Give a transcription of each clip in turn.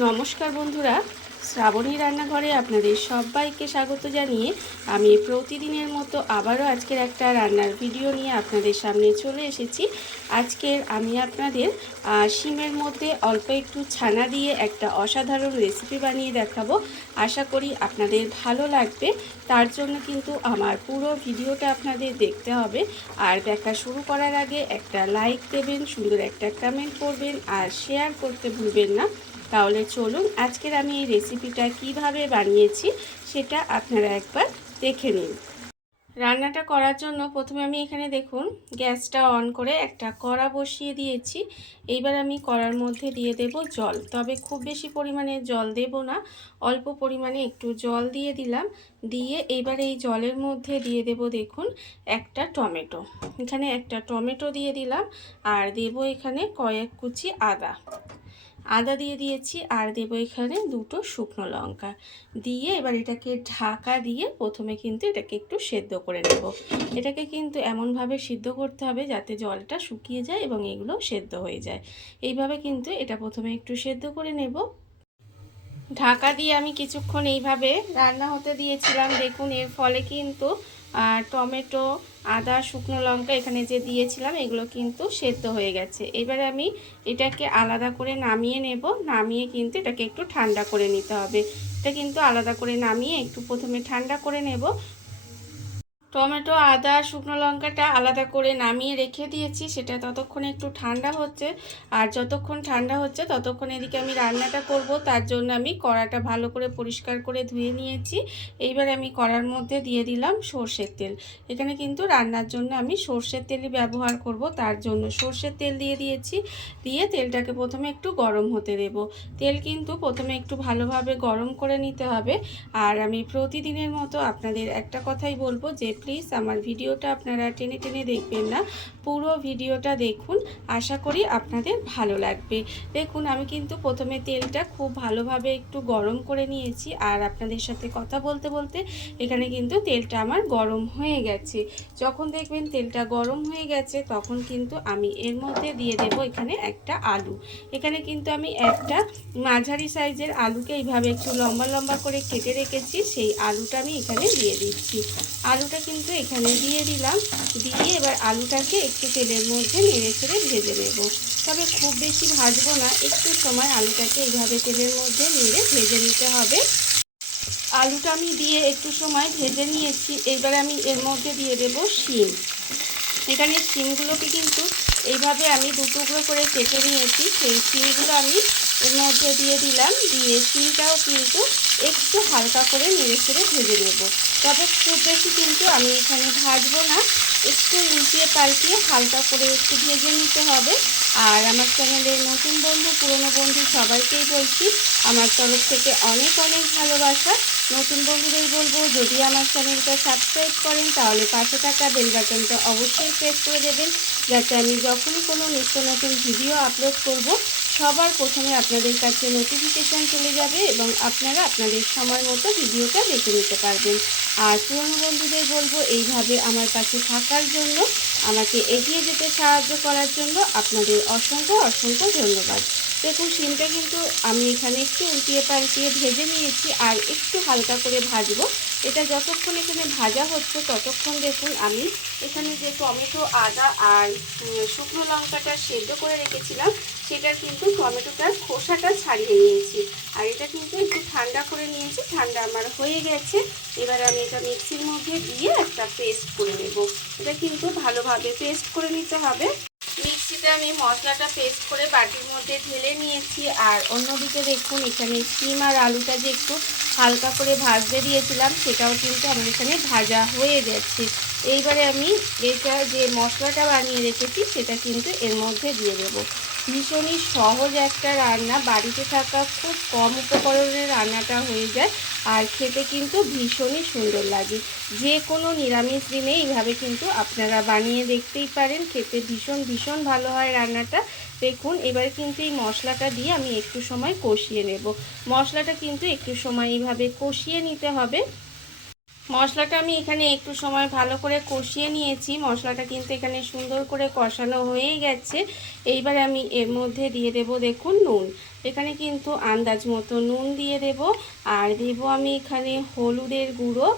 নমস্কার বন্ধুরা, শ্রাবণী রান্নাঘরে আপনাদের সবাইকে স্বাগত জানিয়ে আমি প্রতিদিনের মতো আবারও আজকের একটা রান্নার ভিডিও নিয়ে আপনাদের সামনে চলে এসেছি। আজকের আমি আপনাদের শিমের মধ্যে অল্প একটু ছানা দিয়ে একটা অসাধারণ রেসিপি বানিয়ে দেখাবো। আশা করি আপনাদের ভালো লাগবে। তার জন্য কিন্তু আমার পুরো ভিডিওটা আপনাদের দেখতে হবে। আর দেখা শুরু করার আগে একটা লাইক দেবেন, সুন্দর একটা কমেন্ট করবেন আর শেয়ার করতে ভুলবেন না। তাহলে চলুন আজকের আমি এই রেসিপিটা কিভাবে বানিয়েছি সেটা আপনারা একবার দেখে নিন। রান্নাটা করার জন্য প্রথমে আমি এখানে দেখুন গ্যাসটা অন করে একটা কড়া বসিয়ে দিয়েছি। এইবার আমি কড়ার মধ্যে দিয়ে দেব জল, তবে খুব বেশি পরিমাণে জল দেব না, অল্প পরিমাণে একটু জল দিয়ে দিলাম। দিয়ে এইবার এই জলের মধ্যে দিয়ে দেব দেখুন একটা টমেটো। এখানে একটা টমেটো দিয়ে দিলাম আর দেব এখানে কয়েক কুচি আদা দিয়ে দিয়েছি আর দেবো এখানে দুটো শুকনো লঙ্কা দিয়ে এবার এটাকে ঢাকা দিয়ে প্রথমে কিন্তু এটাকে একটু সেদ্ধ করে নেব। এটাকে কিন্তু এমনভাবে সিদ্ধ করতে হবে যাতে জলটা শুকিয়ে যায় এবং এগুলো সেদ্ধ হয়ে যায়। এইভাবে কিন্তু এটা প্রথমে একটু সেদ্ধ করে নেব। ঢাকা দিয়ে আমি কিছুক্ষণ এইভাবে রান্না হতে দিয়েছিলাম। দেখুন এর ফলে কিন্তু টমেটো, আদা, শুকনো লঙ্কা এখানে যে দিয়েছিলাম এগুলো কিন্তু সেদ্ধ হয়ে গেছে। এবারে আমি এটাকে আলাদা করে নামিয়ে নেব। নামিয়ে কিন্তু এটাকে একটু ঠান্ডা করে নিতে হবে। এটা কিন্তু আলাদা করে নামিয়ে একটু প্রথমে ঠান্ডা করে নেব। টমেটো, আদা, শুকনো লঙ্কাটা আলাদা করে নামিয়ে রেখে দিয়েছি, সেটা ততক্ষণে একটু ঠান্ডা হচ্ছে। আর যতক্ষণ ঠান্ডা হচ্ছে ততক্ষণ এদিকে আমি রান্নাটা করব। তার জন্য আমি কড়াটা ভালো করে পরিষ্কার করে ধুয়ে নিয়েছি। এইবার আমি কড়ার মধ্যে দিয়ে দিলাম সর্ষের তেল। এখানে কিন্তু রান্নার জন্য আমি সর্ষের তেলই ব্যবহার করব, তার জন্য সর্ষের তেল দিয়ে দিয়েছি। দিয়ে তেলটাকে প্রথমে একটু গরম হতে দেব। তেল কিন্তু প্রথমে একটু ভালোভাবে গরম করে নিতে হবে। আর আমি প্রতিদিনের মতো আপনাদের একটা কথাই বলবো যে প্লিজ আমার ভিডিওটা আপনারা টেনে টেনে দেখবেন না, পুরো ভিডিওটা দেখুন। আশা করি আপনাদের ভালো লাগবে। দেখুন আমি কিন্তু প্রথমে তেলটা খুব ভালোভাবে একটু গরম করে নিয়েছি আর আপনাদের সাথে কথা বলতে বলতে এখানে কিন্তু তেলটা আমার গরম হয়ে গেছে। যখন দেখবেন তেলটা গরম হয়ে গেছে তখন কিন্তু আমি এর মধ্যে দিয়ে দেব এখানে একটা আলু। এখানে কিন্তু আমি একটা মাঝারি সাইজের আলুকে এইভাবে একটু লম্বা লম্বা করে কেটে রেখেছি, সেই আলুটা আমি এখানে দিয়ে দিচ্ছি। আলুটা কিন্তু এখানে দিয়ে দিলাম। দিয়ে এবার আলুটাকে একটু তেলের মধ্যে নেড়ে ছেড়ে ভেজে নেব। তবে খুব বেশি ভাজবো না, একটু সময় আলুটাকে এইভাবে তেলের মধ্যে নেড়ে ভেজে নিতে হবে। আলুটা আমি দিয়ে একটু সময় ভেজে নিয়েছি। এবার আমি এর মধ্যে দিয়ে দেব শিম। এখানে শিমগুলোকে কিন্তু এইভাবে আমি দুটুকরো করে কেটে নিয়েছি, সেই শিমগুলো আমি এর মধ্যে দিয়ে দিলাম। দিয়ে শিমটাও কিন্তু একটু হালকা করে নেড়ে ছেড়ে ভেজে নেব। তবে খুব বেশি কিন্তু আমি এখানে ভাজবো না, একটু উল্টিয়ে পাল্টিয়ে হালকা করে একটু ভেজে নিতে হবে। আর আমার চ্যানেলের নতুন বন্ধু, পুরনো বন্ধু সবাইকেই বলছি আমার তরফ থেকে অনেক অনেক ভালোবাসা। নতুন বন্ধুদের বলবো যদি আমার চ্যানেলটা সাবস্ক্রাইব করেন তাহলে পাশে থাকা বেল বাটনটা অবশ্যই প্রেস করে দেবেন, যাতে আমি যখনই কোনো নিত্য নতুন ভিডিও আপলোড করব সবার প্রথমে আপনাদের কাছে নোটিফিকেশান চলে যাবে এবং আপনারা আপনাদের সময় মতো ভিডিওটা দেখে নিতে পারবেন। আর পুরনো বন্ধুদের বলবো এইভাবে আমার পাশে থাকার জন্য, আমাকে এগিয়ে যেতে সাহায্য করার জন্য আপনাদের অসংখ্য অসংখ্য ধন্যবাদ। দেখুন শিমটা কিন্তু আমি এখানে একটু উল্টিয়ে পাল্টিয়ে ভেজে নিয়েছি আর একটু হালকা করে ভাজবো। এটা যতক্ষণ এখানে ভাজা হচ্ছে ততক্ষণ দেখুন আমি এখানে যে টমেটো, আদা আর শুকনো লঙ্কাটা সেদ্ধ করে রেখেছিলাম সেটার কিন্তু টমেটোটার খোসাটা ছাড়িয়ে নিয়েছি। আর এটা কিন্তু একটু ঠান্ডা করে নিয়েছি, ঠান্ডা আমার হয়ে গেছে। এবার আমি এটা মিক্সির মধ্যে দিয়ে একটা পেস্ট করে নেব। এটা কিন্তু ভালোভাবে পেস্ট করে নিতে হবে। মিক্সিতে আমি মশলাটা পেস্ট করে বাটির মধ্যে ঢেলে নিয়েছি। আর অন্যদিকে দেখুন এখানে শিম আর আলুটা যে একটু হালকা করে ভাজতে দিয়েছিলাম সেটাও কিন্তু আমার এখানে ভাজা হয়ে গেছে। এইবারে আমি এটা যে মশলাটা বানিয়ে রেখেছি সেটা কিন্তু এর মধ্যে দিয়ে দেবো। ভীষণই সহজ একটা রান্না, বাড়িতে থাকা খুব কম উপকরণের রান্নাটা হয়ে যায় আর খেতে কিন্তু ভীষণই সুন্দর লাগে। যে কোনো নিরামিষ দিনে এইভাবে কিন্তু আপনারা বানিয়ে দেখতেই পারেন, খেতে ভীষণ ভীষণ ভালো হয় রান্নাটা। দেখুন এবার কিন্তু এই মশলাটা দিয়ে আমি একটু সময় কষিয়ে নেব। মশলাটা কিন্তু একটু সময় এইভাবে কষিয়ে নিতে হবে। মশলাটা আমি এখানে একটু সময় ভালো করে কষিয়ে নিয়েছি। মশলাটা কিন্তু এখানে সুন্দর করে কষানো হয়েই গেছে। এইবারে আমি এর মধ্যে দিয়ে দেব দেখুন নুন। এখানে কিন্তু আন্দাজ মতো নুন দিয়ে দেব, আর দেব আমি এখানে হলুদের গুঁড়ো,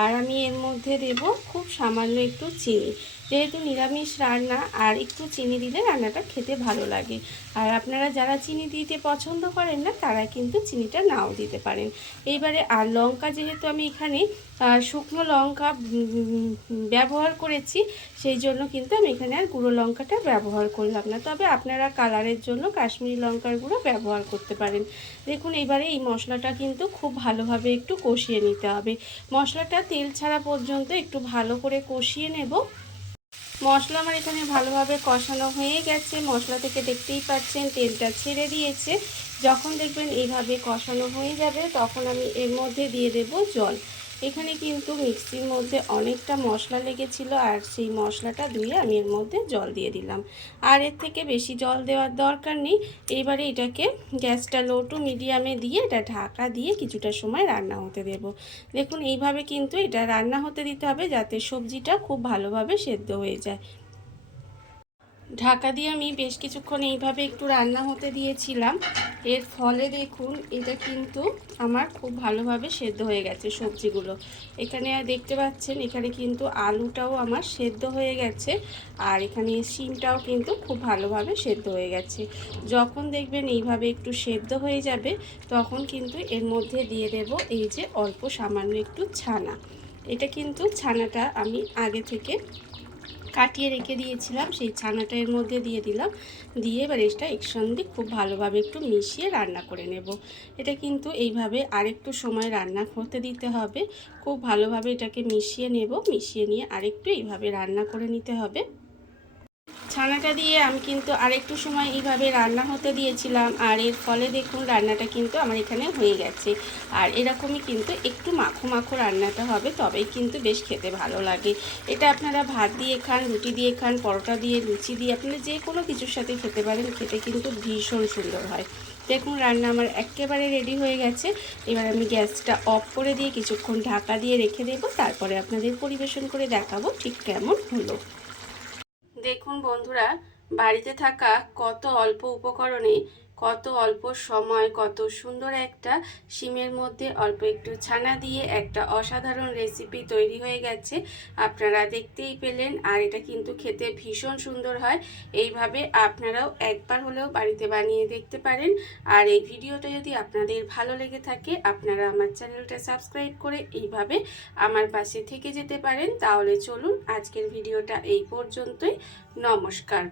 আর আমি এর মধ্যে দেব খুব সামান্য একটু চিনি। যেহেতু নিরামিষ রান্না, আর একটু চিনি দিলে রান্নাটা খেতে ভালো লাগে। আর আপনারা যারা চিনি দিতে পছন্দ করেন না তারা কিন্তু চিনিটা নাও দিতে পারেন। এইবারে আর লঙ্কা যেহেতু আমি এখানে শুকনো লঙ্কা ব্যবহার করেছি, সেই জন্য কিন্তু আমি এখানে আর গুঁড়ো লঙ্কাটা ব্যবহার করলাম না। তবে আপনারা কালারের জন্য কাশ্মীরি লঙ্কার গুঁড়ো ব্যবহার করতে পারেন। দেখুন এবারে এই মশলাটা কিন্তু খুব ভালোভাবে একটু কষিয়ে নিতে হবে। মশলাটা তেল ছাড়া পর্যন্ত একটু ভালো করে কষিয়ে নেব। মশলা আমার এখানে ভালোভাবে কষানো হয়ে গেছে। মশলা থেকে দেখতেই পাচ্ছেন তেলটা ছেড়ে দিয়েছে। যখন দেখবেন এইভাবে কষানো হয়ে যাবে তখন আমি এর মধ্যে দিয়ে দেব জল। এখানে কিন্তু মিক্সির মধ্যে অনেকটা মশলা লেগেছিল, আর সেই মশলাটা ধুয়ে আমি এর মধ্যে জল দিয়ে দিলাম। আর এর থেকে বেশি জল দেওয়ার দরকার নেই। এইবারে এটাকে গ্যাসটা লো টু মিডিয়ামে দিয়ে এটা ঢাকা দিয়ে কিছুটা সময় রান্না হতে দেব। দেখুন এইভাবে কিন্তু এটা রান্না হতে দিতে হবে যাতে সবজিটা খুব ভালোভাবে সেদ্ধ হয়ে যায়। ঢাকা দিয়ে আমি বেশ কিছুক্ষণ এইভাবে একটু রান্না হতে দিয়েছিলাম। এর ফলে দেখুন এটা কিন্তু আমার খুব ভালোভাবে সেদ্ধ হয়ে গেছে সবজিগুলো। এখানে দেখতে পাচ্ছেন এখানে কিন্তু আলুটাও আমার সেদ্ধ হয়ে গেছে, আর এখানে শিমটাও কিন্তু খুব ভালোভাবে সেদ্ধ হয়ে গেছে। যখন দেখবেন এইভাবে একটু সেদ্ধ হয়ে যাবে তখন কিন্তু এর মধ্যে দিয়ে দেব এই যে অল্প সামান্য একটু ছানা। এটা কিন্তু ছানাটা আমি আগে থেকে কাটিয়ে রেখে দিয়েছিলাম, সেই ছানাটা এর মধ্যে দিয়ে দিলাম। দিয়ে এবার এটা একসঙ্গে খুব ভালোভাবে একটু মিশিয়ে রান্না করে নেব। এটা কিন্তু এইভাবে আরেকটু সময় রান্না করতে দিতে হবে। খুব ভালোভাবে এটাকে মিশিয়ে নেব। মিশিয়ে নিয়ে আরেকটু এইভাবে রান্না করে নিতে হবে। ছানাটা দিয়ে আমি কিন্তু আরেকটু সময় এইভাবে রান্না হতে দিয়েছিলাম, আর এর ফলে দেখুন রান্নাটা কিন্তু আমার এখানে হয়ে গেছে। আর এরকমই কিন্তু একটু মাখো মাখো রান্নাটা হবে, তবেই কিন্তু বেশ খেতে ভালো লাগে। এটা আপনারা ভাত দিয়ে খান, রুটি দিয়ে খান, পরোটা দিয়ে, লুচি দিয়ে, আপনারা যে কোনো কিছুর সাথে খেতে পারেন। খেতে কিন্তু ভীষণ সুন্দর হয়। দেখুন রান্না আমার একেবারে রেডি হয়ে গেছে। এবার আমি গ্যাসটা অফ করে দিয়ে কিছুক্ষণ ঢাকা দিয়ে রেখে দেবো। তারপরে আপনাদের পরিবেশন করে দেখাবো ঠিক কেমন হলো। দেখুন বন্ধুরা, বাড়িতে থাকা কত অল্প উপকরণে, কত অল্প সময়, কত সুন্দর একটা শিমের মধ্যে অল্প একটু ছানা দিয়ে একটা অসাধারণ রেসিপি তৈরি হয়ে গেছে। আপনারা দেখতেই পেলেন, আর এটা কিন্তু খেতে ভীষণ সুন্দর হয়। এইভাবে আপনারাও একবার হলেও বাড়িতে বানিয়ে দেখতে পারেন। আর এই ভিডিওটা যদি আপনাদের ভালো লেগে থাকে আপনারা আমার চ্যানেলটা সাবস্ক্রাইব করে এইভাবে আমার পাশে থেকে যেতে পারেন। তাহলে চলুন আজকের ভিডিওটা এই পর্যন্তই। নমস্কার।